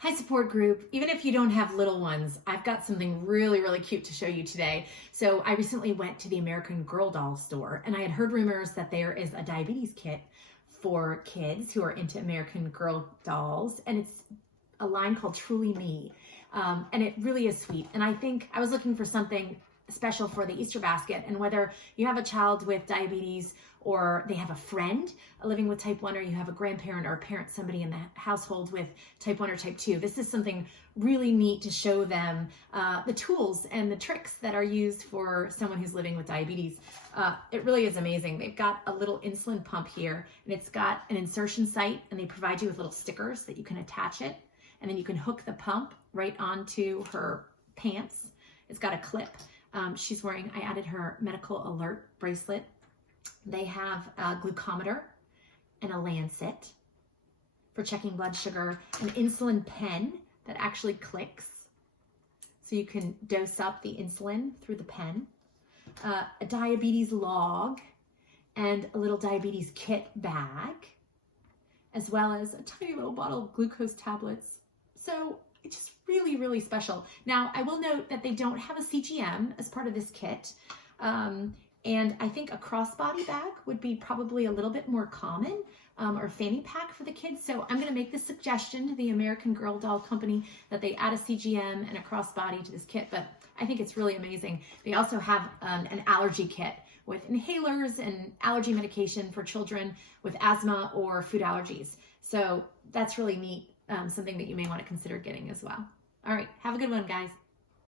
Hi, support group. Even if you don't have little ones, I've got something really, really cute to show you today. So I recently went to the American Girl doll store and I had heard rumors that there is a diabetes kit for kids who are into American Girl dolls, and it's a line called Truly Me. And it really is sweet. And I think I was looking for something special for the Easter basket, and whether you have a child with diabetes or they have a friend living with type 1, or you have a grandparent or a parent, somebody in the household with type 1 or type 2, this is something really neat to show them the tools and the tricks that are used for someone who's living with diabetes. It really is amazing. They've got a little insulin pump here, and it's got an insertion site, and they provide you with little stickers that you can attach it, and then you can hook the pump right onto her pants. It's got a clip. She's wearing, I added her medical alert bracelet. They have a glucometer and a lancet for checking blood sugar, an insulin pen that actually clicks so you can dose up the insulin through the pen, a diabetes log, and a little diabetes kit bag, as well as a tiny little bottle of glucose tablets. So it's just really, really special. Now, I will note that they don't have a CGM as part of this kit. And I think a crossbody bag would be probably a little bit more common, or fanny pack for the kids. So I'm going to make the suggestion to the American Girl doll company that they add a CGM and a crossbody to this kit, but I think it's really amazing. They also have an allergy kit with inhalers and allergy medication for children with asthma or food allergies. So that's really neat, something that you may want to consider getting as well. All right, have a good one, guys.